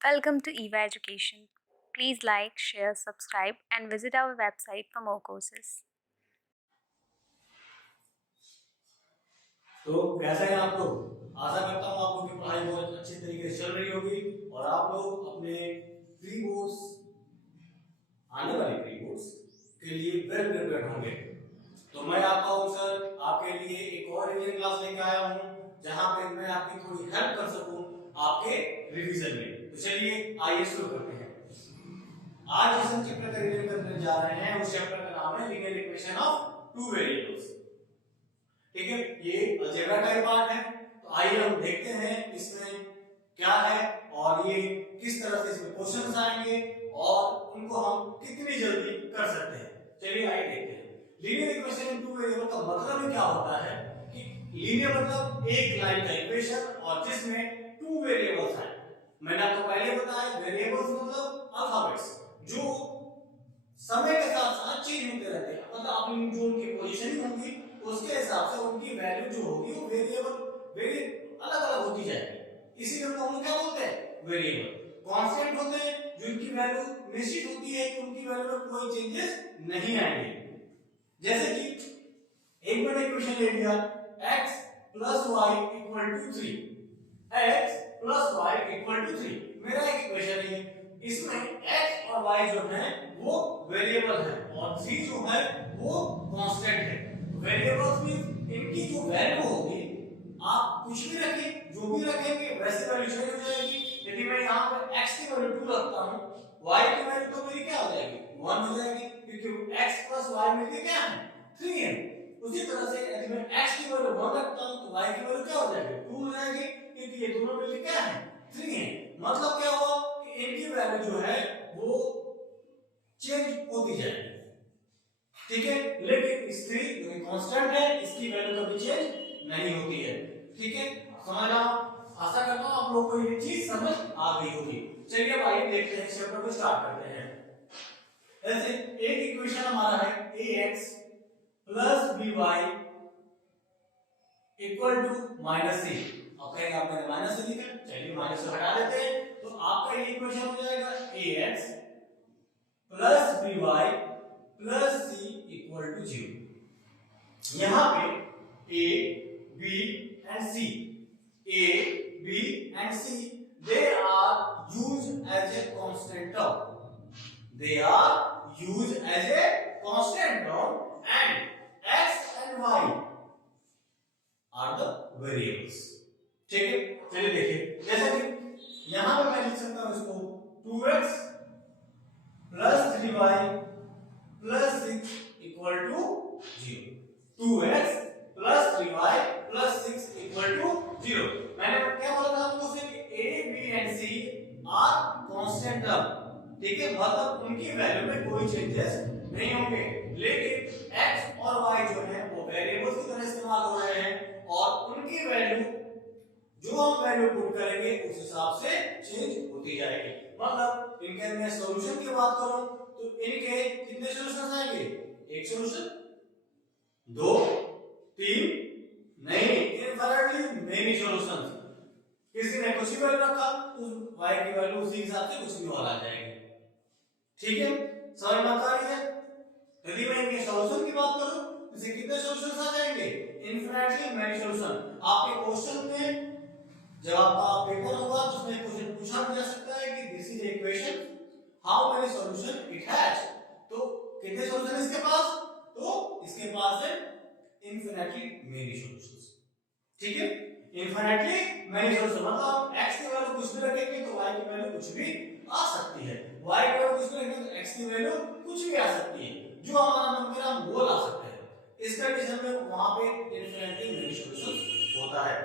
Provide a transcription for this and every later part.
Welcome to EVA Education. Please like, share, subscribe, and visit our website for more courses. तो कैसे हैं आप लोग? आशा करता हूँ आप लोग की पढ़ाई बहुत अच्छी तरीके से चल रही होगी और आप लोग अपने प्री बोर्ड्स आने वाले प्री बोर्ड्स के लिए वेल प्रिपेयर्ड होंगे। तो मैं आता हूँ सर आपके लिए एक और रिवीजन क्लास लेके आया हूँ जहाँ पे मैं आपकी थोड़ी हेल्प कर सकूँ आपके रिवीजन में। तो चलिए आइए शुरू करते हैं। आज जिस हम चैप्टर का रिवीजन करने जा रहे हैं उस चैप्टर का नाम है linear equation of two variables. ठीक है, ये अलजेब्रा का ही पार्ट है। तो आइए हम देखते हैं इसमें क्या है और ये किस तरह से इसमें क्वेश्चंस आएंगे और उनको हम कितनी जल्दी कर सकते हैं। चलिए आइए देखते हैं। Linear equation in two variable का मतलब क्या होता है कि लीनियर मतलब एक लाइन का इक्वेशन और जिसमें टू वेरिएबल्स हैं। मैंने आपको पहले बताया वेरिएबल्स मतलब अल्फाबेट्स जो समय के साथ साथ चेंज होते रहते हैं। मतलब अपनी जो उनकी पोजीशनिंग होगी उसके हिसाब से उनकी वैल्यू जो होगी वो वेरी अलग अलग होती जाएगी। इसीलिए हम क्या बोलते हैं वेरिएबल। कांस्टेंट होते हैं जिनकी वैल्यू निश्चित होती है कि उनकी वैल्यू में कोई चेंजेस नहीं आएंगे। जैसे कि एक मैंने इक्वेशन ले लिया x plus y equal to 3। x plus y equal to 3 मेरा एक इक्वेशन है। इसमें x और y जो है वो वेरिएबल है और 3 जो है वो कांस्टेंट है। वेरिएबल्स मींस इनकी जो वैल्यू होगी आप कुछ भी रखें जो भी रखेंगे वैसे वैल्यू चेंज हो जाएगी। यदि मैं यहाँ पर x की वैल्यू 2 रखता हूँ y की वैल्यू तो मेरी क्या हो जाएगी 1 हो जाएगी क्योंकि x प्लस y मिलके क्या है 3 है। उसी तरह से यदि मैं x की वैल्यू 1 रखता हूं तो y की वैल्यू क्या हो जाएगी 2 हो जाएगी क्योंकि ये दोनों मिलके क्या है 3 है। मतलब क्या हुआ कि इनकी वैल्यू जो है वो चेंज होती जाएगी। ठीक है, लेकिन इस 3 जो कि कांस्टेंट है इसकी वैल्यू कभी चेंज नहीं होती है। ठीक है, समझना। आशा करता हूं आप लोगों को ये चीज समझ आ गई होगी। चलिए अब आइए देखते हैं चैप्टर को स्टार्ट करते हैं। ऐसे एक इक्वेशन हमारा है ax plus by equal to minus C. अब कहेंगे आपने माइनस सी लिखा, चलिए माइनस को हटा देते हैं तो आपका ये इक्वेशन हो जाएगा ax plus by plus c equal to 0। यहां पे a b and c, a b and c they are used as a constant term. They are used as a constant term and x and y are the variables. ठीक है, चलिए देखिए जैसे कि यहां पे मैं लिख सकता हूं इसको 2x plus 3y plus 6 equal to 0। 2x plus 3y plus 6 equal to 0। मैंने क्या बोला था आपको से कि a b and c are constant term. ठीक है, मतलब उनकी वैल्यू में कोई चेंजेस नहीं होंगे, लेकिन x और y जो है वो वेरिएबल्स की तरह इस्तेमाल हो रहे हैं और उनकी वैल्यू जो हम वैल्यू पुट करेंगे उस हिसाब से चेंज होती जाएगी। मतलब इनके मैं सॉल्यूशन की बात करूं तो इनके कितने सॉल्यूशंस आएंगे एक सॉल्यूशन 2 3 नहीं इनफिनिटली मेनी सॉल्यूशंस। किसी ने कुछ भी वैल्यू रखा उस y की वैल्यू उसी हिसाब से कुछ भी और आ जाएगी। ठीक है, समझ में आता है। यदि मैं इनके सॉल्यूशन की बात करूं तो इसे कितने सॉल्यूशंस आ जाएंगे इनफिनिटली मेनी सॉल्यूशन। आपके क्वेश्चन में जब आपका पेपर होगा तो उसमें क्वेश्चन पूछा भी जा सकता है कि this is equation how many solution it has. तो कितने सॉल्यूशन इसके पास, तो इसके पास है इनफिनिटली मेनी सॉल्यूशंस। ठीक है, इनफिनिटली मेनी सॉल्यूशन मतलब x की वैल्यू कुछ भी रखेंगे तो y की वैल्यू कुछ भी आ सकती है, y की वैल्यू कुछ भी रखेंगे तो x की वैल्यू कुछ भी आ सकती है। जो हमारा मन करे हम वो ला सकते हैं। इस कंडीशन में वहां पे इनफिनिटली मेनी सॉल्यूशन होता है।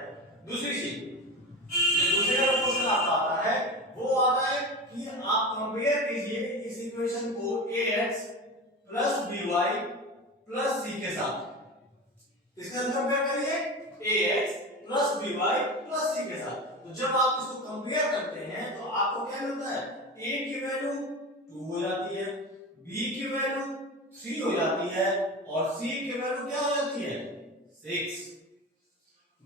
दूसरी चीज दूसरे का क्वेश्चन आपका आता है वो आता है कि आप कंपेयर कीजिए इस इक्वेशन को ax plus by plus c के साथ। इसके साथ कंपेयर करिए ax plus by plus c के साथ। तो जब आप इसको कंपेयर करते हैं तो आपको क्या मिलता है a की वैल्यू 2 हो जाती है, b की वैल्यू 3 हो जाती है और c की वैल्यू क्या हो जाती है 6।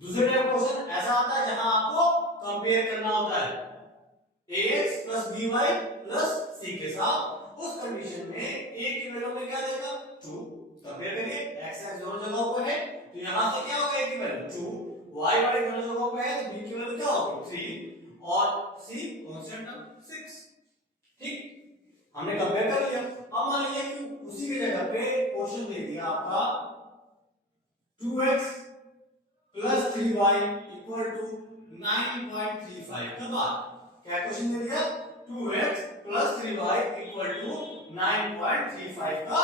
दूसरे टाइप क्वेश्चन ऐसा आता है जहां आपको कंपेयर करना होता है ax plus B Y plus C के साथ। उस कंडीशन में ए की वैल्यू में क्या देगा 2। कंपेयर करिए x x दोनों जगहों पर है तो यहां से क्या होगा a की वैल्यू 2, y वाले दोनों जगहों पे है तो b की वैल्यू क्या होगी 3 और c कांस्टेंट 6। ठीक, हमने कंपेयर कर लिया। अब मान लीजिए कि उसी की जगह पे क्वेश्चन दे दिया आपका 2x plus 3y equal to 9.35 का बार। क्या क्वेश्चन दे दिया 2x plus 3y equal to 9.35 का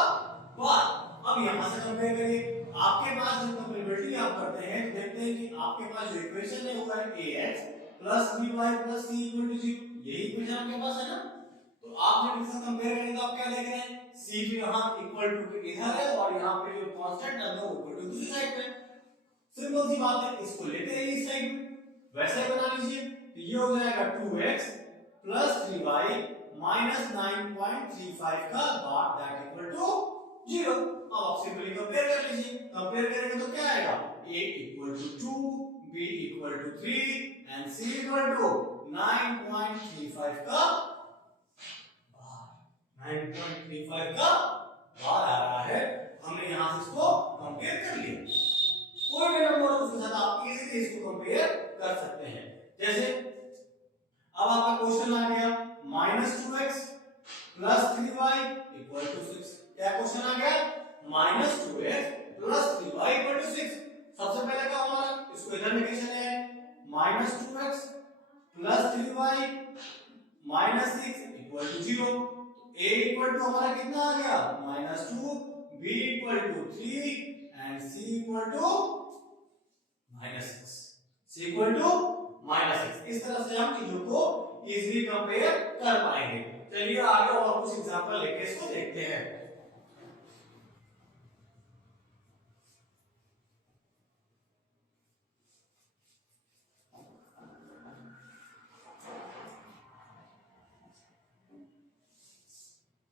बार। अब यहां से कंपेयर करिए, आपके पास जब कंपेरेबिलिटी आप करते हैं तो देखते हैं कि आपके पास जो इक्वेशन है वो है ax plus by plus c equal to 0। यही इक्वेशन आपके पास है ना। तो आप जब इससे कंपेयर करेंगे तो आप क्या देख रहे हैं c जो यहां इक्वल टू के इधर है और यहां पे जो कांस्टेंट है वो इक्वल टू दूसरी साइड पे। सिंपल सी बात है, इसको लेते हैं इस साइड में, वैसे ही बना लीजिए। तो ये हो जाएगा 2x प्लस 3y माइनस 9.35 का बार दैट इक्वल टू 0। अब आप सिंपली कंपेयर कर लीजिए, कंपेयर करेंगे तो क्या आएगा a equal to 2, b equal to 3 and c equal to 9.35 का बार। 9.35 का बार आ रहा है। हमने यहां से इसको कंपेयर कर लिया। कोई भी नंबर उसके साथ आप इजीली इसको कंपेयर कर सकते हैं। जैसे अब आपका क्वेश्चन आ गया -2x plus 3y equal to 6। क्या क्वेश्चन आ गया -2x plus 3y equal to 6। सबसे पहले क्या हमारा इसको इधर लेके चले आए, -2x plus 3y minus 6 equal to 0। a equal to हमारा कितना आ गया -2, b equal to 3 and c equal to -6। c equal to -6। इस तरह से हम चीजों को इजीली कंपेयर कर पाएंगे। चलिए आगे और कुछ एग्जांपल लेके इसको देखते हैं।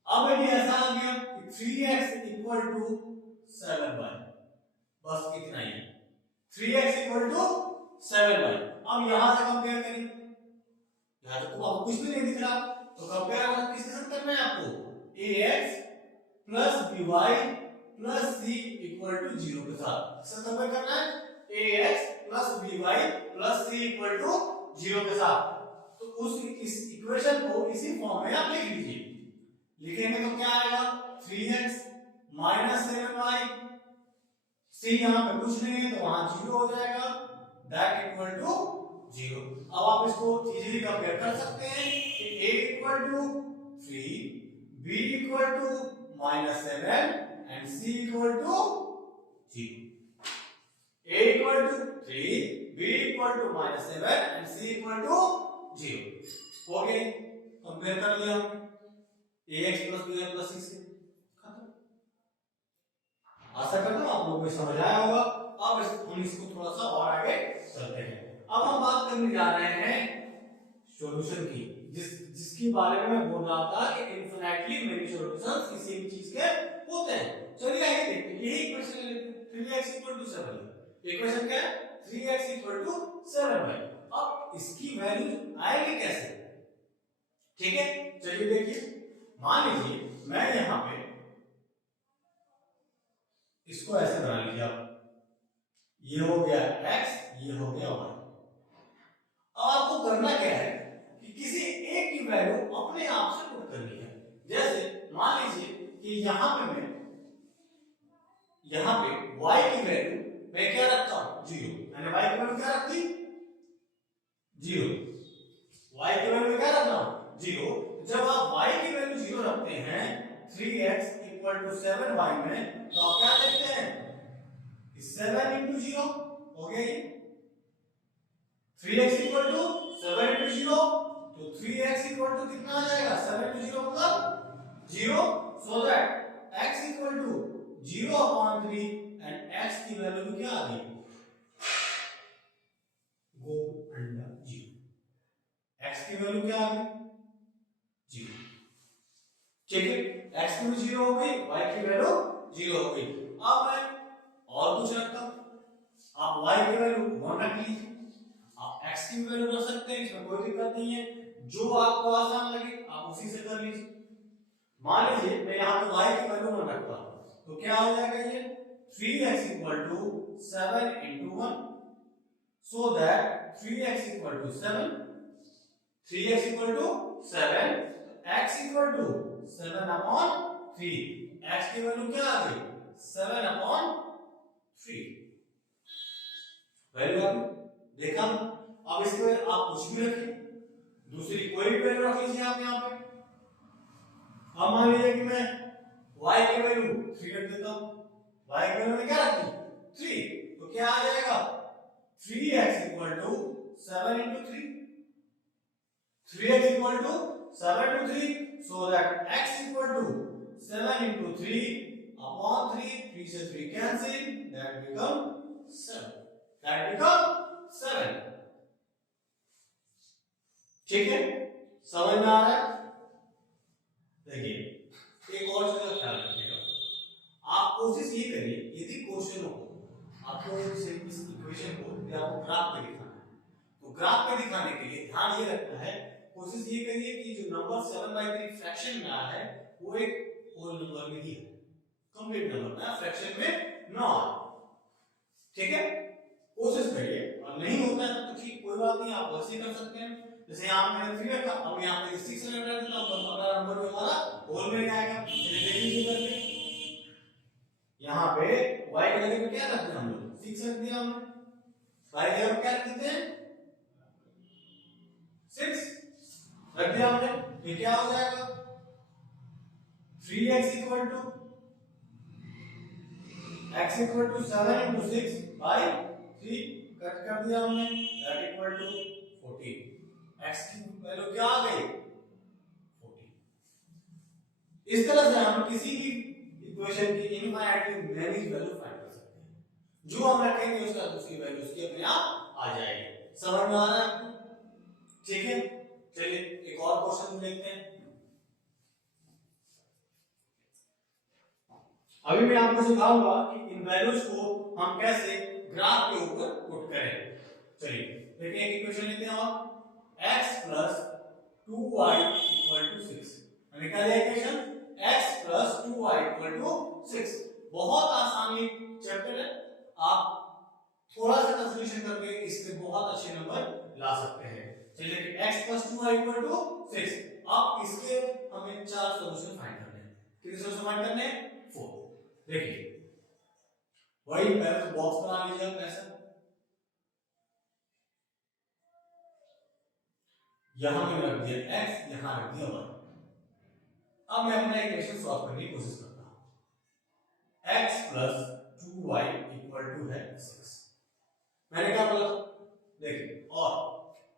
अब यदि ऐसा आ गया कि 3x इक्वल टू 7y, बस इतना ही है। 3x equal to 7y। अब यहां से कंपेयर करिए, यहां तो आपको कुछ भी नहीं दिख रहा तो कंपेयर किसके साथ करना है आपको ax plus by plus c equal to 0 के साथ। इससे कंपेयर करना है ax plus by plus c equal to 0 के साथ। तो उस इस इक्वेशन को इसी फॉर्म में आप लिख लीजिए। लिखेंगे तो क्या आएगा 3x माइनस 7y, c यहां पे कुछ नहीं है तो वहां 0 हो जाएगा दैट इक्वल टू 0। अब आप इसको इजीली कंपेयर कर सकते हैं कि a equal to 3, b equal to -7 and c equal to 0। a equal to 3, b equal to -7 and c equal to 0। हो गए, कंपेयर कर लिया ax plus by plus c से खत्म। आशा करता हूं आप लोगों को समझ आया होगा। अब हम इसको थोड़ा सा और आगे चलते हैं। अब हम बात करने जा रहे हैं सॉल्यूशन की, जिसके बारे में मैं बोल रहा था कि इनफिनिटली मेनी सॉल्यूशंस किसी भी चीज के होते हैं। चलिए आगे देखते हैं। यही इक्वेशन ले लेते हैं 3x equal to 7y। Equation क्या है 3x इक्वल टू 7y। अब इसकी वैल्यू आएगी कैसे, ठीक है। चलिए देखिए, मान लीजिए मैं यहां पे इसको ऐसे बना लीजिए आप, ये हो गया x, ये हो गया y। अब आपको करना क्या है कि किसी एक की वैल्यू अपने आप से पुट करनी है। जैसे मान लीजिए कि यहां पे मैं यहां पे y की वैल्यू मैं क्या रखता हूं 0। मैंने y की वैल्यू क्या रखी 0। y की वैल्यू क्या रख रहा हूं 0। जब आप y की वैल्यू 0 रखते हैं 3x इक्वल टू 7y में तो आप क्या देखते हैं 7 into 0 हो गया ये। 3x इक्वल टू 7 into 0 तो 3x इक्वल टू कितना आ जाएगा 7 into 0 मतलब 0, so that x equal to 0/3 and x की वैल्यू भी क्या आ गई go under 0। x की वैल्यू क्या आ गई 0, ठीक है। x की वैल्यू 0 हो गई, y की वैल्यू 0 हो गई। अब मैं और कुछ रखता हूं, आप y की वैल्यू 1 रख लीजिए, आप x की वैल्यू रख सकते हैं, इसमें कोई दिक्कत नहीं है। जो आपको आसान लगे आप उसी से कर लीजिए। मान लीजिए मैं यहाँ पे y की वैल्यू 1 रखता हूँ, तो क्या हो जाएगा ये 3x equal to 7 into 1, so that 3x equal to 7, 3x equal to 7, x equal to 7 upon 3, x की वैल्यू क्या आ गई 7 अपॉन 3, वैल्यू आ गई। देखा, अब इसके आप कुछ भी रखिए, दूसरी कोई भी वैल्यू रख लीजिए आप यहाँ पे। अब मान लीजिए कि मैं y की वैल्यू 3 रख देता हूं, y की वैल्यू में क्या रखी 3, तो क्या आ जाएगा 3x equal to 7 into 3, 3x equal to 7 to 3, so that x equal to 7 into 3 upon 3, 3 से 3 cancel, that become 7, that become 7। ठीक है, समझ में आ रहा है? देखिए एक और चीज का ख्याल रखिएगा, आप कोशिश ये करिए यदि क्वेश्चन हो आपको इस इक्वेशन को यदि आपको ग्राफ पे दिखाना है, तो ग्राफ पे दिखाने के लिए ध्यान ये रखना है, कोशिश ये करिए कि जो नंबर 7/3 फ्रैक्शन में आया है वो एक होल नंबर में ही है, कंप्लीट नंबर में, फ्रैक्शन में ना आए। ठीक है, कोशिश करिए, और नहीं होता है तो ठीक कोई बात नहीं, आप वैसे कर सकते हैं। जैसे यहाँ मैंने 3 रखा, अब यहाँ पे 6 रख देता हूं, तो अगला नंबर भी हमारा होल में आएगा। चलिए देख लीजिए करके, यहाँ पे y की जगह पे क्या रख दिया हम लोग 6 रख दिया हमने, y की जगह पे क्या रख देते हैं 6 रख दिया हमने, ये क्या हो जाएगा 3x equal to x equal to 7 into 6 by 3, cut कर दिया हमने, दैट इक्वल टू 14, x की वैल्यू क्या आ गई 14। इस तरह से हम किसी भी इक्वेशन की इनफाइनाइटली मैनी वैल्यू फाइंड कर सकते हैं, जो हम रखेंगे उसका दूसरी वैल्यू उसकी अपने आप आ जाएगी। समझ में आ रहा है आपको? ठीक है, चलिए एक और क्वेश्चन देखते हैं। अभी मैं आपको सिखाऊंगा कि इन वैल्यूज को हम कैसे ग्राफ के ऊपर पुट करें। चलिए देखिए एक इक्वेशन लेते हैं, और x plus 2y equal to 6, हमें क्या दिया equation x plus 2y equal to 6। बहुत आसान ये चैप्टर है, आप थोड़ा सा कंसोल्यूशन करके इसके बहुत अच्छे नंबर ला सकते हैं। चलिए x plus 2y equal to 6, अब इसके हमें 4 सॉल्यूशन फाइंड करने हैं। कितने सॉल्यूशन फाइंड करने हैं 4। देखिए वही पहले तो बॉक्स बना लीजिए आप ऐसा, यहां पे रख दिया x, यहां रख दिया y। अब मैं अपना इक्वेशन सॉल्व करने की कोशिश करता हूं। x plus 2y equal to है 6, मैंने क्या बोला देखिए, और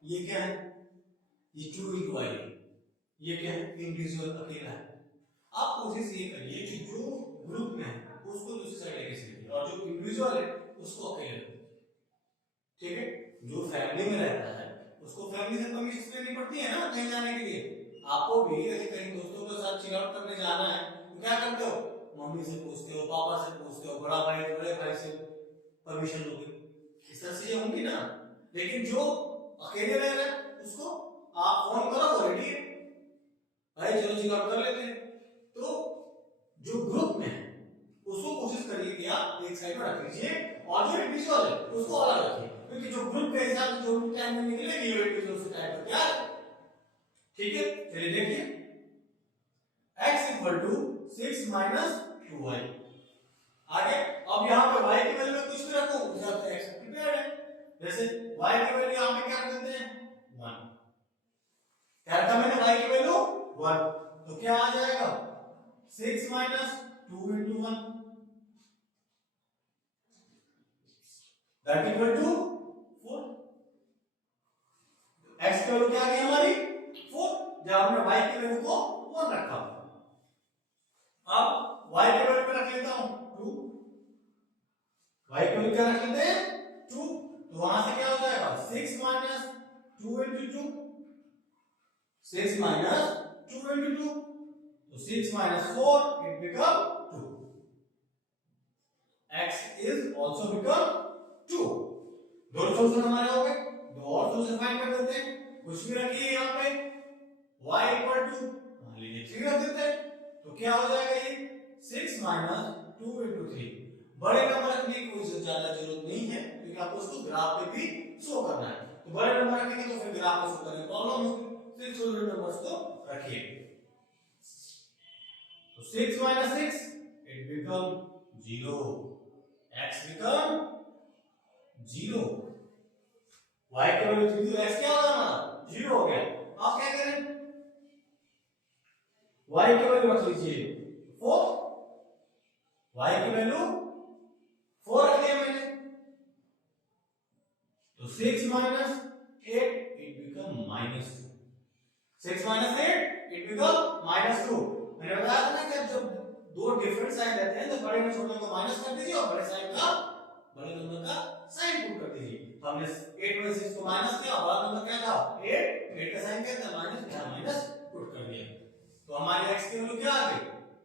ये क्या है ये 2 into y, ये क्या है इंडिविजुअल अकेला है। आप कोशिश ये करिए कि जो ग्रुप में है उसको दूसरी साइड लेके चलिए, और जो इंडिविजुअल है उसको अकेले रखिए। ठीक है, जो फैमिली में रहता है उसको फैमिली से परमिशन लेनी पड़ती है ना कहीं जाने के लिए। आपको भी यदि कहीं दोस्तों के साथ चिल आउट करने जाना है तो क्या करते हो, मम्मी से पूछते हो, पापा से पूछते हो, बड़ा भाई बड़े भाई से परमिशन लोगे, इस तरह से होंगी ना। लेकिन जो अकेले रह रहा है उसको आप फोन करो, वो रेडी है भाई, चलो चिल आउट कर लेते हैं। तो जो ग्रुप में है उसको कोशिश करिए कि आप एक साइड में रख लीजिए, और जो इंडिविजुअल है उसको अलग रखिए, क्योंकि जो ग्रुप के हिसाब से जो भी टाइम में निकलेगी वो इंडिविजुअल से टाइम पर क्या है। ठीक है, चलिए देखिए x equal to 6 minus 2y, आगे अब यहां पे y की वैल्यू में कुछ भी रखो उस हिसाब से x प्रिपेयर्ड है। जैसे y की वैल्यू यहां पे क्या रख देते हैं 1, क्या रखा मैंने y की वैल्यू 1, तो क्या आ जाएगा 6 minus 2 into 1, that equal to 4। x की वैल्यू क्या आ गई हमारी 4, जब हमने y की वैल्यू को 1 रखा। अब y की वैल्यू पे रख लेता हूं 2, y की वैल्यू क्या रख लेते हैं 2, तो वहां से क्या हो जाएगा 6 माइनस 2 into 2, 6 माइनस 2 into 2, तो 6 minus 4 it become 2, x is also become 2। दो सॉल्यूशन हमारे हो गए, दो और सॉल्यूशन फाइंड कर देते हैं, कुछ भी रखिए यहाँ पे लीजिए 3 रख देते हैं, तो क्या हो जाएगा ये 6 माइनस 2 इंटू 3। बड़े नंबर रखने की कोई ज्यादा जरूरत नहीं है, क्योंकि आपको उसको ग्राफ पे भी शो करना है। तो बड़े नंबर रखेंगे तो फिर ग्राफ पे शो करने में प्रॉब्लम होगी, फिर छोटे नंबर्स को रखिए। तो 6 minus 6 it become 0, x become 0, y के वैल्यू 3 तो x क्या होगा हमारा 0 हो गया। आप क्या करें, y की वैल्यू रख लीजिए 4, y की वैल्यू 4 रख दिया मैंने, तो 6 minus 8 it become minus 2, 6 minus 8 it become minus 2। मैंने बताया था ना कि जब दो डिफरेंट साइन रहते हैं तो बड़े में छोटे को माइनस कर दीजिए और बड़े साइन का बड़े नंबर का साइन पुट कर दीजिए। तो हमने 8 में 6 को माइनस किया और बड़ा नंबर क्या था 8 का साइन क्या था माइनस, यहां माइनस पुट कर दिया, तो हमारी x की वैल्यू क्या आ गई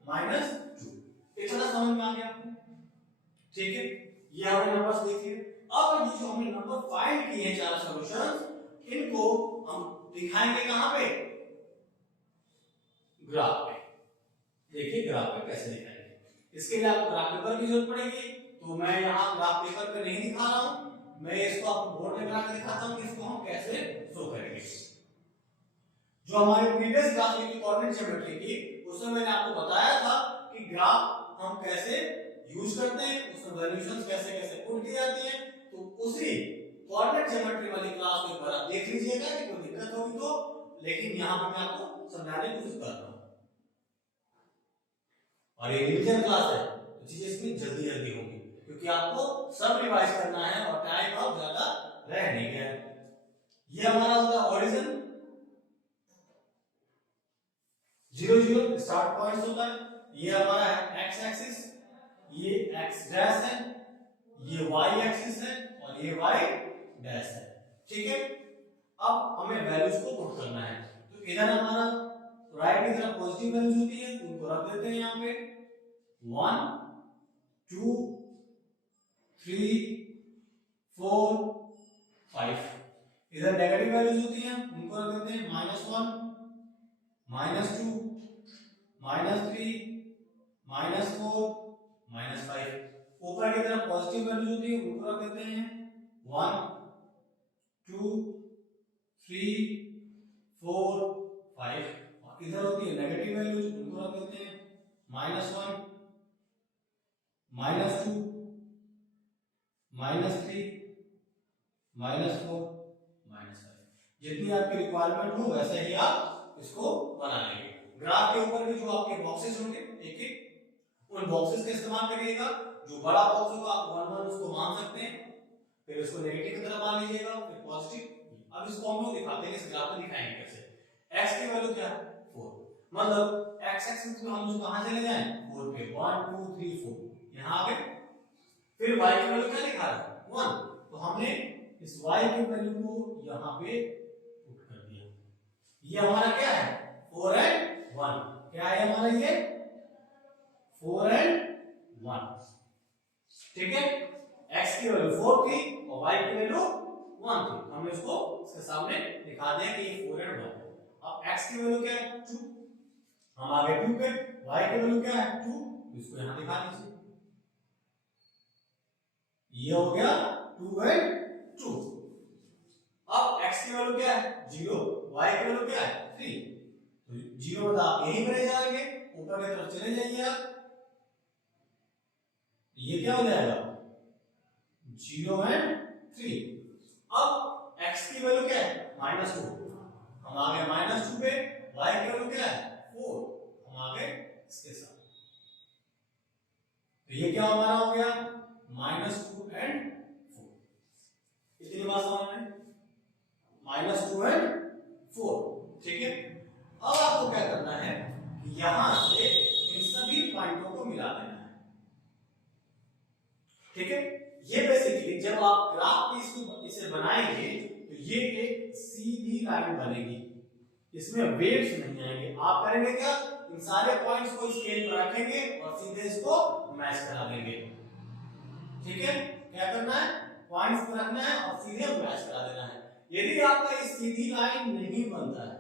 -2। इतना समझ में आ गया आपको, ठीक है। ये हमने नंबर्स देखिए। अब ये जो हमने नंबर फाइंड किए हैं चार सॉल्यूशंस, इनको हम दिखाएंगे कहां पे, ग्राफ पे। देखिए ग्राफ पे कैसे दिखाएंगे। इसके लिए आपको ग्राफ पेपर की जरूरत पड़ेगी, तो मैं यहां ग्राफ पेपर पे नहीं दिखा रहा हूं, मैं इसको आपको बोर्ड पे बना के दिखाता हूं कि इसको हम कैसे शो करेंगे। जो हमारे प्रीवियस क्लास में थी कोऑर्डिनेट ज्योमेट्री की, उसमें मैंने आपको बताया था कि ग्राफ हम कैसे यूज करते हैं, उसमें वैल्यूएशंस कैसे कैसे पुट की जाती है। तो उसी कोऑर्डिनेट ज्योमेट्री वाली क्लास को एक बार आप देख लीजिएगा कि कोई दिक्कत होगी तो, लेकिन यहां पे मैं आपको समझाने की कोशिश कर रहा हूं। और ये रिवीजन क्लास है तो चीजें इसमें जल्दी जल्दी होंगी, क्योंकि आपको सब रिवाइज करना है और टाइम अब ज्यादा रह नहीं गया। ये हमारा होता है ओरिजिन, 0 0 स्टार्ट पॉइंट्स होता है। ये हमारा है एक्स एक्सिस, ये एक्स डैश है, ये वाई एक्सिस है और ये वाई डैश है, ठीक है। अब हमें वैल्यूज को पुट करना है, तो इधर हमारा राइट की तरफ पॉजिटिव वैल्यूज होती है, तो उनको रख देते हैं यहाँ पे 1 2 3 4 5। इधर नेगेटिव वैल्यूज होती हैं, उनको रख देते हैं -1 -2 -3 -4 -5। ऊपर की तरफ पॉजिटिव वैल्यूज होती है, उनको रख देते हैं 1 2 3 4 5। और इधर होती है नेगेटिव वैल्यूज, उनको रख देते हैं -1 -2 -3 -4 -5। जितनी आपकी रिक्वायरमेंट हो वैसे ही आप इसको बना लेंगे। ग्राफ के ऊपर भी जो आपके बॉक्सेस होंगे एक एक, उन बॉक्सेस का इस्तेमाल करिएगा। जो बड़ा बॉक्स होगा आप 1 1 उसको मान सकते हैं, फिर उसको नेगेटिव की तरफ मान लीजिएगा, फिर पॉजिटिव। अब इसको हम लोग दिखाते हैं, इस ग्राफ में दिखाएंगे कैसे। x की वैल्यू क्या है 4, मतलब x एक्सिस में हम कहां चले जाएं 4 पे, 1 2 3 4 यहां आ गए। फिर y की वैल्यू क्या लिखा है 1, तो हमने इस y की वैल्यू को यहां पे पुट कर दिया। ये हमारा क्या है 4 एंड 1, क्या है हमारा ये 4 एंड 1, ठीक है। x की वैल्यू 4 थी और y की वैल्यू 1 थी, हमने उसको इसके सामने दिखा दिया कि ये 4 एंड 1 है। अब x की वैल्यू क्या है 2, हम आ गए 2 पे, y की वैल्यू क्या है 2, इसको यहां दिखा दीजिए। ये हो गया 2 एंड 2। अब x की वैल्यू क्या है 0, y की वैल्यू क्या है 3, तो 0 मतलब आप यहीं पर जाएंगे, ऊपर की तरफ चले जाइए आप, ये क्या हो जाएगा 0 एंड 3। अब x की वैल्यू क्या है -2, हम आ गए -2 पे, y की वैल्यू क्या है 4, हम आ गए इसके साथ। तो ये क्या हमारा हो गया -2 एंड 4। इतनी बात समझ में, -2 एंड 4, ठीक है। अब आपको क्या करना है कि यहां से इन सभी पॉइंटों को मिला देना है, ठीक है। ये बेसिकली जब आप ग्राफ पे इसे बनाएंगे तो ये एक सीधी लाइन बनेगी, इसमें वेव्स नहीं आएंगे। आप करेंगे क्या, इन सारे पॉइंट्स को स्केल पर रखेंगे और सीधे इसको मैच करा देंगे, ठीक है। क्या करना है, पॉइंट्स पर रखना है और सीधे मैच करा देना है। यदि आपका ये सीधी लाइन नहीं बनता है,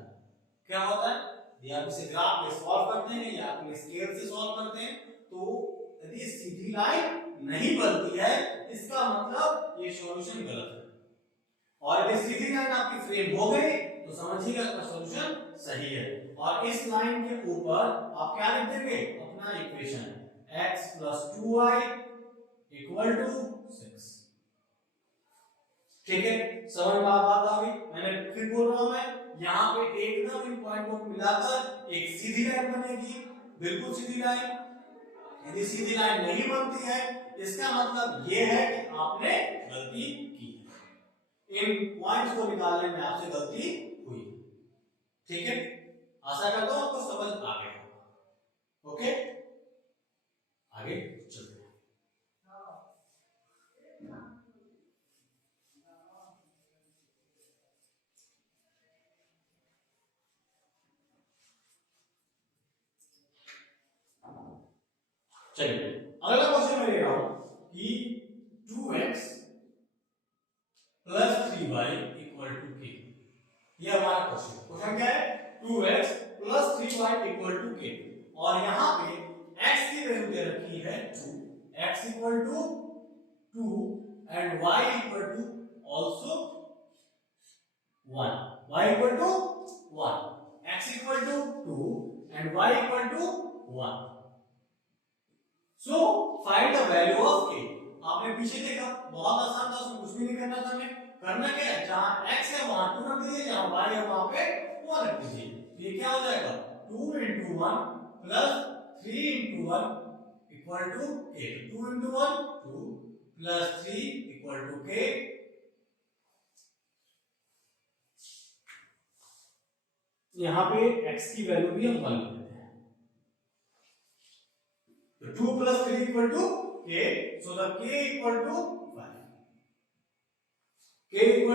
क्या होता है यदि आप इसे ग्राफ में सॉल्व करते हैं या अपने स्केल से सॉल्व करते हैं तो यदि सीधी लाइन नहीं बनती है इसका मतलब ये सॉल्यूशन गलत है, और यदि सीधी लाइन आपकी फ्रेम हो गई तो समझिएगा इसका सॉल्यूशन सही है। और इस लाइन के ऊपर आप क्या लिख देंगे, अपना इक्वेशन x + 2y = 6। ठीक है, समझ में बात आ गई। मैंने फिर बोल रहा हूं, मैं यहाँ पे एकदम इन पॉइंट को मिलाकर एक सीधी लाइन बनेगी, बिल्कुल सीधी लाइन। यदि सीधी लाइन नहीं बनती है इसका मतलब ये है कि आपने गलती की है, इन पॉइंट्स को निकालने में आपसे गलती हुई। ठीक है, आशा करता हूं आपको समझ आ गया। ओके, आगे चलते हैं। चलिए अगला क्वेश्चन मैं ले रहा हूं कि 2x + 3y = k। ये हमारा क्वेश्चन क्या है, 2x + 3y = k, और यहाँ पे x की वैल्यू दे रखी है 2, x = 2 and y = also 1, y = 1, x = 2 and y = 1। So find the value of k। आपने पीछे देखा बहुत आसान था, उसमें कुछ भी नहीं करना था हमें। करना क्या है, जहां x है वहां 2 रख दीजिए, जहां y है वहां पे 1 रख दीजिए। तो ये क्या हो जाएगा, 2 × 1 + 3 × 1 = k। 2 × 1 2 + 3 = k। यहां पे x की वैल्यू भी हम 1 लेते हैं, तो 2 + 3 = k, so the k = 5। k =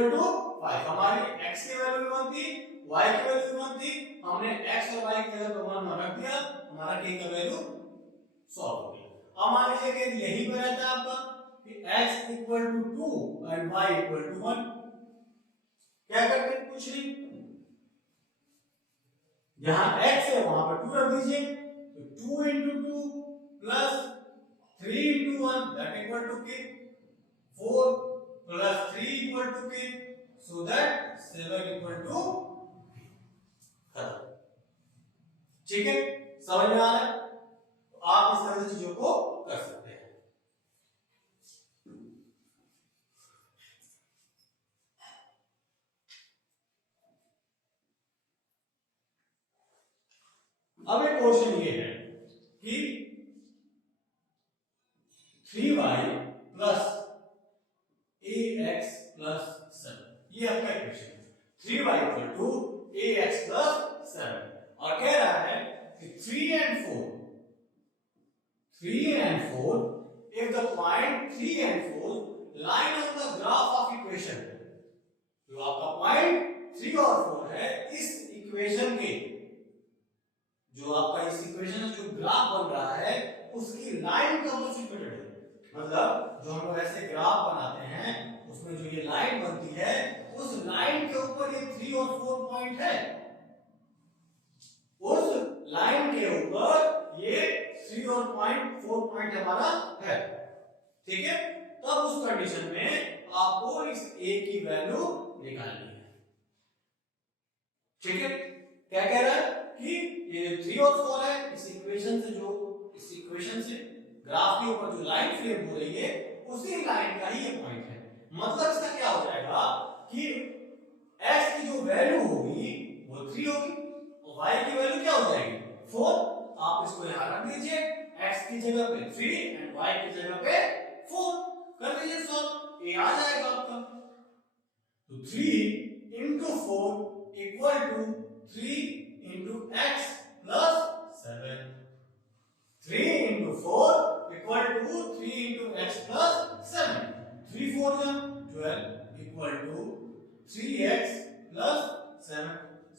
5, हमारी x की वैल्यू 1 थी, y की वैल्यू 1 थी, हमने x और y की जगह 1 रख दिया, हमारा k का वैल्यू सॉल्व हो गया। अब मान लीजिए कि यही पे रहता है आपका कि x = 2 and y = 1, क्या करते हैं, कुछ नहीं, जहां x है वहां पर 2 रख दीजिए, तो 2 × 2 + 3 × 1 that = k, 4 + 3 = k, so that 7 = खत्म। ठीक है, समझ में आ रहा है, तो आप इस तरह से चीजों को कर सकते हैं। अब एक क्वेश्चन ये है कि 3y + ax + 7, ये आपका इक्वेशन है। 3y = ax + 7, और कह रहा है कि 3 and 4 if the point 3 and 4 line on the graph of equation, जो आपका पॉइंट 3 और 4 है इस इक्वेशन के, जो आपका इस इक्वेशन जो ग्राफ बन रहा है उसकी लाइन का प्रोसीक्यूटेड है, मतलब जो हम लोग ऐसे ग्राफ बनाते हैं उसमें जो ये लाइन बनती है उस लाइन के ऊपर ये 3 और 4 पॉइंट है, उस लाइन के ऊपर ये 3 और 4 पॉइंट हमारा है। ठीक है, तब उस कंडीशन में आपको इस a की वैल्यू निकालनी है। ठीक है, क्या कह रहा है कि ये 3 और 4 है, इस इक्वेशन से ग्राफ के ऊपर जो लाइन फ्रेम हो रही है उसी लाइन का ही ये पॉइंट है। मतलब इसका क्या हो जाएगा कि x की जो वैल्यू होगी वो 3 होगी और y की वैल्यू क्या हो जाएगी 4। आप इसको यहां रख दीजिए, x की जगह पे 3 एंड y की जगह पे 4, कर दीजिए सॉल्व, a आ जाएगा आपका। तो 3 × 4 = 3 × x + 7, 3 × 4 = 3 × x + 7, 3 4 12 = 3x + 7,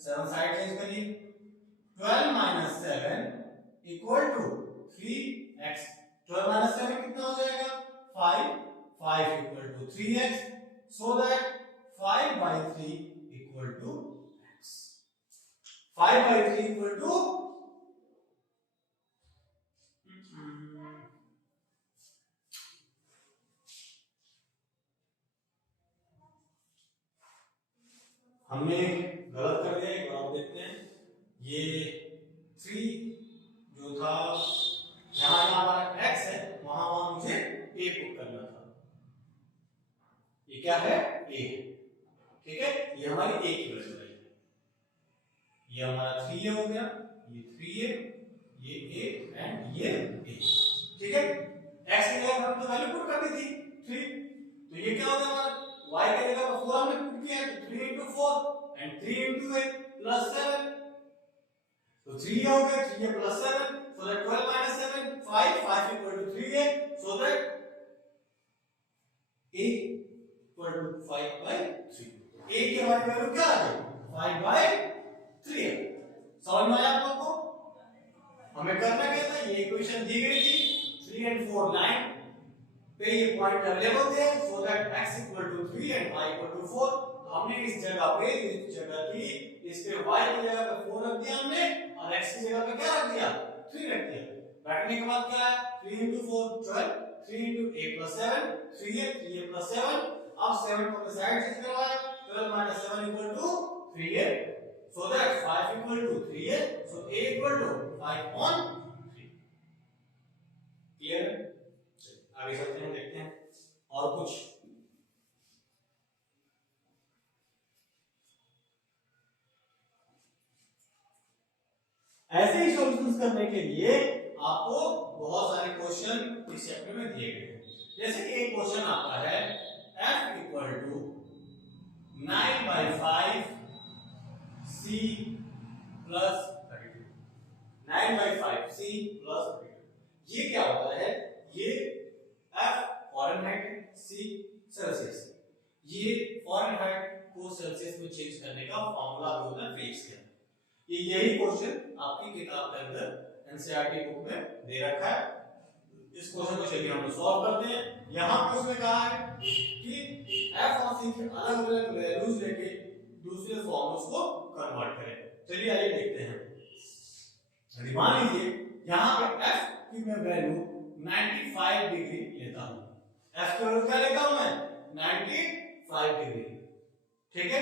7 side change करिए, 12 - 7 = 3x, 12 - 7 कितना हो जाएगा 5, 5 = 3x, so that 5/3 = x। 5/3 equal to हमने गलत कर दिया, एक बार देखते हैं। ये 3 जो था यहाँ हमारा x है, वहां मुझे a पुट करना था। ये क्या है? a, ठीक है। ये हमारी a की वैल्यू है। ये हमारा 3a हो गया, ये 3a, ये a एंड ये a, ठीक है। x की जगह हमने वैल्यू पुट कर दी थी 3, तो ये क्या हो गया हमारा y की जगह पर 4 हमने पुट किया, तो 3 into 4 and 3 into 8 plus 7, so 3 हो गया, 3 plus 7, so that 12 minus 7 5 equal to 3a, so that a equal to 5/3। a की हमारी वैल्यू क्या आ गई? 5/3 है। समझ में आया आप लोगों को? हमें करना क्या था, ये इक्वेशन दी गई थी 3 and 4 लाइन पे, ये पॉइंट अवेलेबल थे, सो that x equal to 3 and y equal to 4। हमने इस जगह पे, इस जगह की, इस पे y की जगह पे 4 रख दिया हमने, और x की जगह पे क्या रख दिया? 3 रख दिया। रखने के बाद क्या है? 3 into 4 12, 3 into a plus 7 3a, 3a plus 7। अब 7 को अपने साइड चेंज करवाया, 12 minus 7 equal to 3a, so that 5 equal to 3a, so a equal to 5/3। Clear है? आगे चलते हैं, देखते हैं और कुछ। ऐसे ही सॉल्यूशंस करने के लिए आपको बहुत सारे क्वेश्चन इस चैप्टर में दिए गए हैं। जैसे कि एक क्वेश्चन आता है f equal to 9/5 c plus 32, 9/5 c plus 32। ये क्या होता है? ये f फॉरेनहाइट है, c सेल्सियस। ये फॉरेनहाइट को सेल्सियस में चेंज करने का फॉर्मूला भी होता है फेज के। ये यही क्वेश्चन आपकी किताब के अंदर एनसीईआरटी बुक में दे रखा है। इस क्वेश्चन को चलिए हम सॉल्व करते हैं। यहां पे उसने कहा है कि f और c के अलग अलग वैल्यूज लेके दूसरे फॉर्मूले को कन्वर्ट करें। चलिए आइए देखते हैं। मान लीजिए यहां पे f की मैं वैल्यू 95 डिग्री लेता हूं। f की वैल्यू क्या लेता हूं मैं? 95 डिग्री, ठीक है।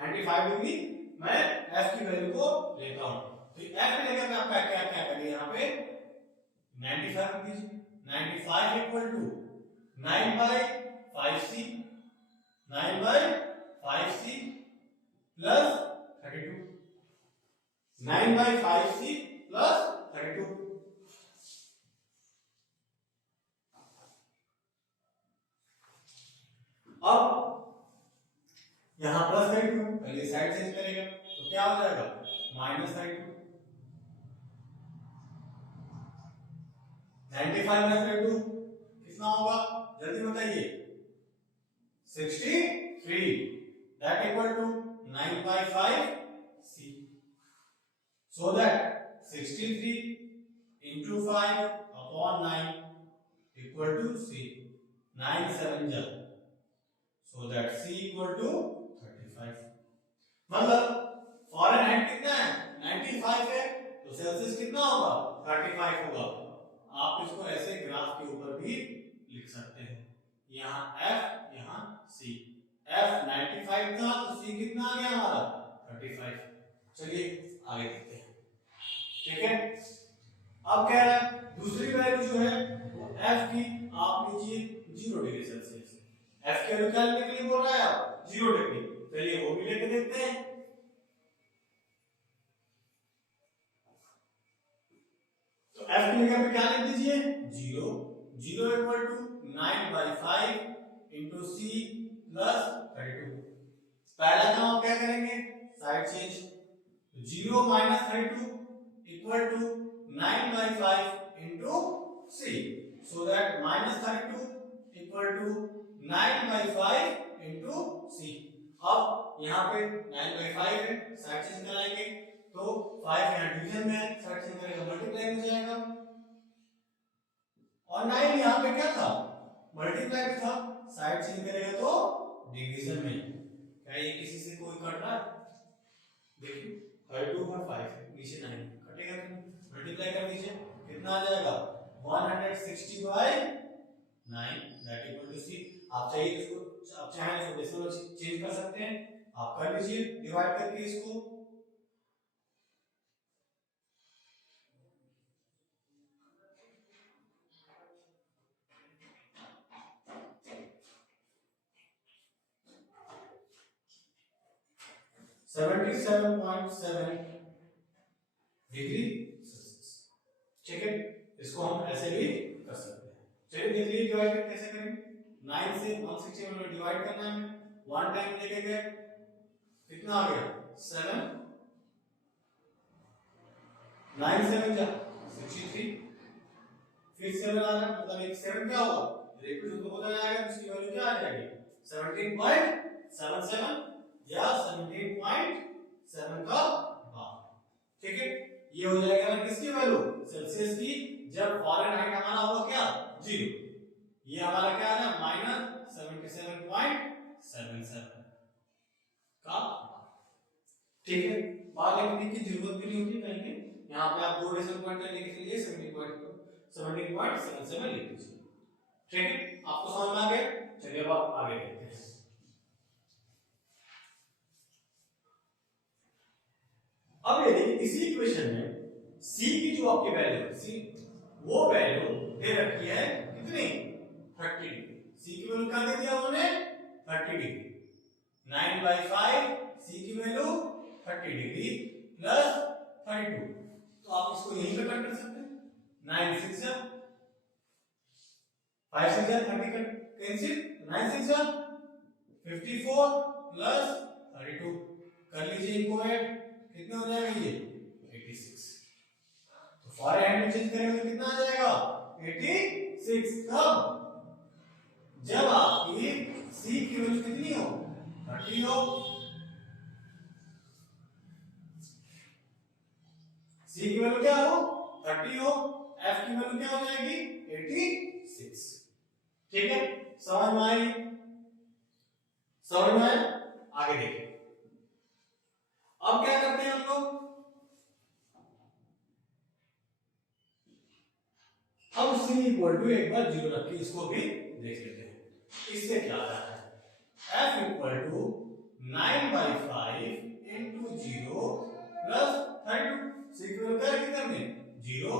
95 डिग्री मैं f की वैल्यू को लेता हूं। तो f में लेकर मैं आपका क्या क्या करिए, यहां पे 95 रख दीजिए। 95 equal to 9/5c, 9/5c plus 32, 9/5c plus 32। अब यहां प्लस 32, पहले साइड चेंज करेगा तो क्या हो जाएगा? -32। 95 में 32 कितना होगा? जल्दी बताइए। 63, that equal to 9/5c, so that 63 into 5 upon 9 equal to c, 9 7 जा, so that c equal to 35। मतलब फॉरेनहाइट कितना है? 95 है, तो सेल्सियस कितना होगा? 35 होगा। आप इसको ऐसे ग्राफ के ऊपर भी लिख सकते हैं। यहाँ f, यहाँ c। f 95 था तो c कितना आ गया हमारा? 35। चलिए आगे देखते हैं, ठीक है। अब कह रहा है दूसरी वैल्यू जो है वो f की आप लीजिए 0 डिग्री सेल्सियस। f की वैल्यू क्या लेने के लिए बोल रहा है आप? 0 डिग्री। चलिए वो भी लेके देखते हैं। तो f की जगह पे क्या लिख दीजिए? 0। 0 equal to 9/5 into c plus 32। पहला काम आप क्या करेंगे? Side change. 0 minus 32 equal to 9/5 into c, so that -32 equal to 9/5 into c। अब यहाँ पे 9/5 है, साइड चेंज कराएंगे तो 5 यहाँ डिवीजन में है, साइड चेंज करेगा मल्टीप्लाई हो जाएगा। और 9 यहाँ पे क्या था? मल्टीप्लाई में था, साइड चेंज करेगा तो डिवीजन में। क्या ये किसी से कोई कट रहा है? देखिए 5 2 और 5 नीचे 9 कटेगा, मल्टीप्लाई कर दीजिए, कितना आ जाएगा 160 बाय 9 दैट इक्वल टू सी। आप चाहिए इसको, आप चाहें इसको डेसिमल चेंज कर सकते हैं, आप कर लीजिए डिवाइड करके इसको। डिग्री सेल्सियस, ठीक है, इसको हम ऐसे भी कर सकते हैं। चलिए डिग्री डिवाइड कैसे करेंगे, 9 से 160 में डिवाइड करना है, वन टाइम लेके गए, कितना आ गया 7, 9 7 जा 63, फिर 7 आ रहा है, मतलब एक 7 क्या होगा रिपीट होता जाएगा, इसकी वैल्यू क्या आ जाएगी 17.77 या 17.7 का हाफ, ठीक है। ये हो जाएगा किसकी वैल्यू सेल्सियस की, जब फ़ारेनहाइट हमारा होगा क्या 0, ये हमारा क्या है माइनस 77.77 का, ठीक है। बाहर लिखने की जरूरत भी नहीं होती कहीं पे, यहाँ पे आप 2 डेसिमल पॉइंट लिख लीजिए 17.77 लिख दीजिए, ठीक है। आपको समझ में आ गया, चलिए अब आप आगे देखते हैं। अब यदि इसी इक्वेशन में c की जो आपकी वैल्यू c वो वैल्यू दे रखी है कितनी 30 डिग्री, c की वैल्यू क्या दे दिया उन्होंने 30 डिग्री, 9/5 c की वैल्यू 30 डिग्री प्लस 32, तो आप इसको यहीं पे कट कर सकते हैं, 9 6 जा 5 6 जा 30 कट कैंसिल, 9 6 जा 54 प्लस 32 कर लीजिए इनको ऐड, कितना हो जाएगा ये 86, तो फ़ारेनहाइट में चेंज करेंगे तो कितना आ जाएगा 86, कब जब आपकी c की वैल्यू कितनी हो 30 हो, c की वैल्यू क्या हो 30 हो, f की वैल्यू क्या हो जाएगी 86, ठीक है। समझ में आई, समझ में आया, आगे देखिए। अब क्या करते हैं हम लोग, अब c इक्वल टू एक बार 0 रख के इसको भी देख लेते हैं, इससे क्या आता है f equal to 9/5 into 0 plus 32, c की वैल्यू क्या रखी हमने 0,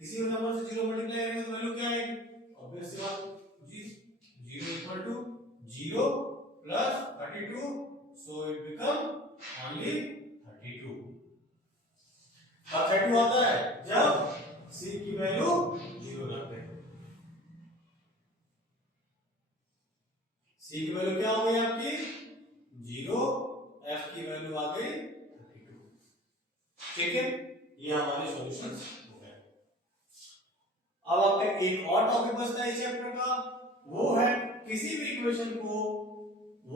किसी नंबर से 0 मल्टीप्लाई करेंगे तो वैल्यू क्या आएगी ऑब्वियस सी बात 0 equal to 0 plus 32, so it become only 32। अब 32 आता है जब c की वैल्यू 0 रखते हैं, c की वैल्यू क्या हो गई आपकी 0, f की वैल्यू आ गई 32, ठीक है। ये हमारे सॉल्यूशंस हो गए। अब आपका एक और टॉपिक बचता है इस चैप्टर का, वो है किसी भी इक्वेशन को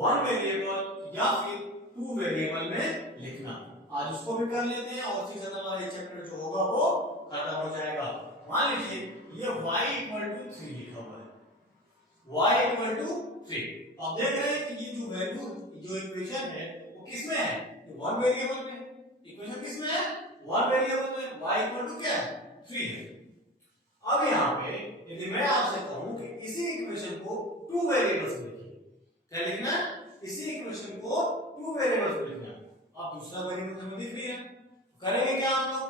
1 वेरिएबल या फिर 2 वेरिएबल में लिखना, आज उसको भी कर लेते हैं और उसके साथ हमारा ये चैप्टर जो होगा वो खत्म हो जाएगा। मान लीजिए ये y इक्वल टू 3 लिखा हुआ है, y इक्वल टू 3, अब देख रहे हैं कि ये जो वैल्यू जो इक्वेशन है वो किसमें है, ये 1 वेरिएबल में, इक्वेशन किसमें है 1 वेरिएबल में, y इक्वल टू क्या है 3 है। अब यहाँ पे यदि मैं आपसे कहूं कि इसी इक्वेशन को 2 वेरिएबल्स में लिखिए, क्या लिखना है, इसी इक्वेशन को 2 वेरिएबल्स में लिखना है, अब दूसरा वेरिएबल हमें दिख रही है, करेंगे क्या हम लोग,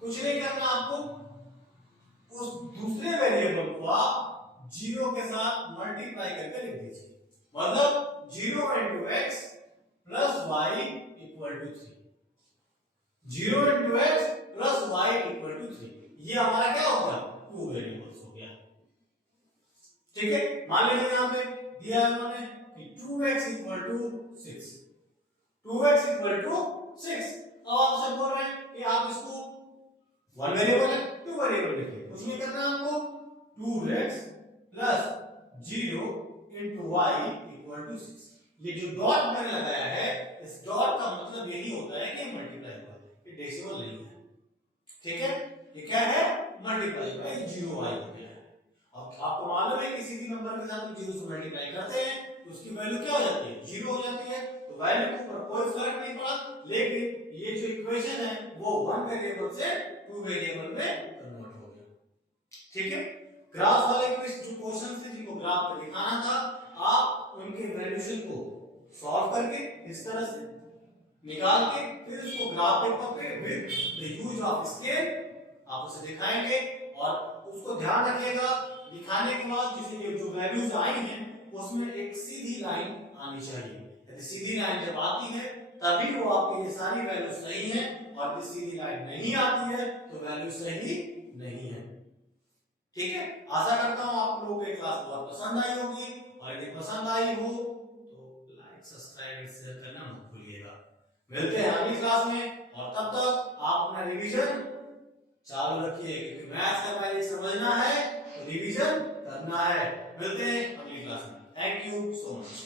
कुछ नहीं करना आपको, उस दूसरे वेरिएबल को आप 0 के साथ मल्टीप्लाई करके लिख दीजिए, मतलब 0 into x plus y equal to 3, 0 into x plus y equal to 3, ये हमारा क्या हो गया 2 वेरिएबल्स हो गया, ठीक है। मान लीजिए यहां पे दिया है उन्होंने कि 2x equal to 6, 2x equal to 6, अब आपसे बोल रहे हैं कि आप इसको 1 वेरिएबल है 2 वेरिएबल लिखिए, कुछ नहीं करना आपको, 2x plus 0 into y equal to 6, ये जो डॉट मैंने लगाया है इस डॉट का मतलब यही होता है कि मल्टीप्लाई हुआ है, ये डेसिमल नहीं है, ठीक है, ये क्या है मल्टीप्लाई बाय 0y हो गया है। अब आपको मालूम है किसी भी नंबर के साथ 0 से मल्टीप्लाई करते हैं तो उसकी वैल्यू क्या हो जाती है 0 हो जाती है, तो वैल्यू के ऊपर कोई फर्क नहीं पड़ा, लेकिन ये जो इक्वेशन है वो 1 वेरिएबल से 2 वेरिएबल में कन्वर्ट हो गया। ठीक है, ग्राफ वाले जो क्वेश्चन थे जिनको ग्राफ पर दिखाना था, आप उनके वैल्यूएशन को सॉल्व करके इस तरह से निकाल के फिर उसको ग्राफ पेपर पे with the use of scale आप उसे दिखाएंगे, और उसको ध्यान रखिएगा दिखाने के बाद जैसे ये जो वैल्यूज आई हैं उसमें एक सीधी लाइन आनी चाहिए। यदि सीधी लाइन जब आती है तभी वो आपके ये सारी वैल्यू सही है, और यदि सीधी लाइन नहीं आती है तो वैल्यू सही नहीं है। ठीक है, आशा करता हूं आप लोगों को ये क्लास बहुत पसंद आई होगी, और यदि पसंद आई हो तो लाइक सब्सक्राइब शेयर करना मत भूलिएगा। मिलते हैं अगली क्लास में, और तब तक आप अपना रिवीजन चालू रखिए, क्योंकि मैथ्स का पहले समझना है तो रिवीजन करना है। मिलते हैं अगली क्लास में। Thank you so much.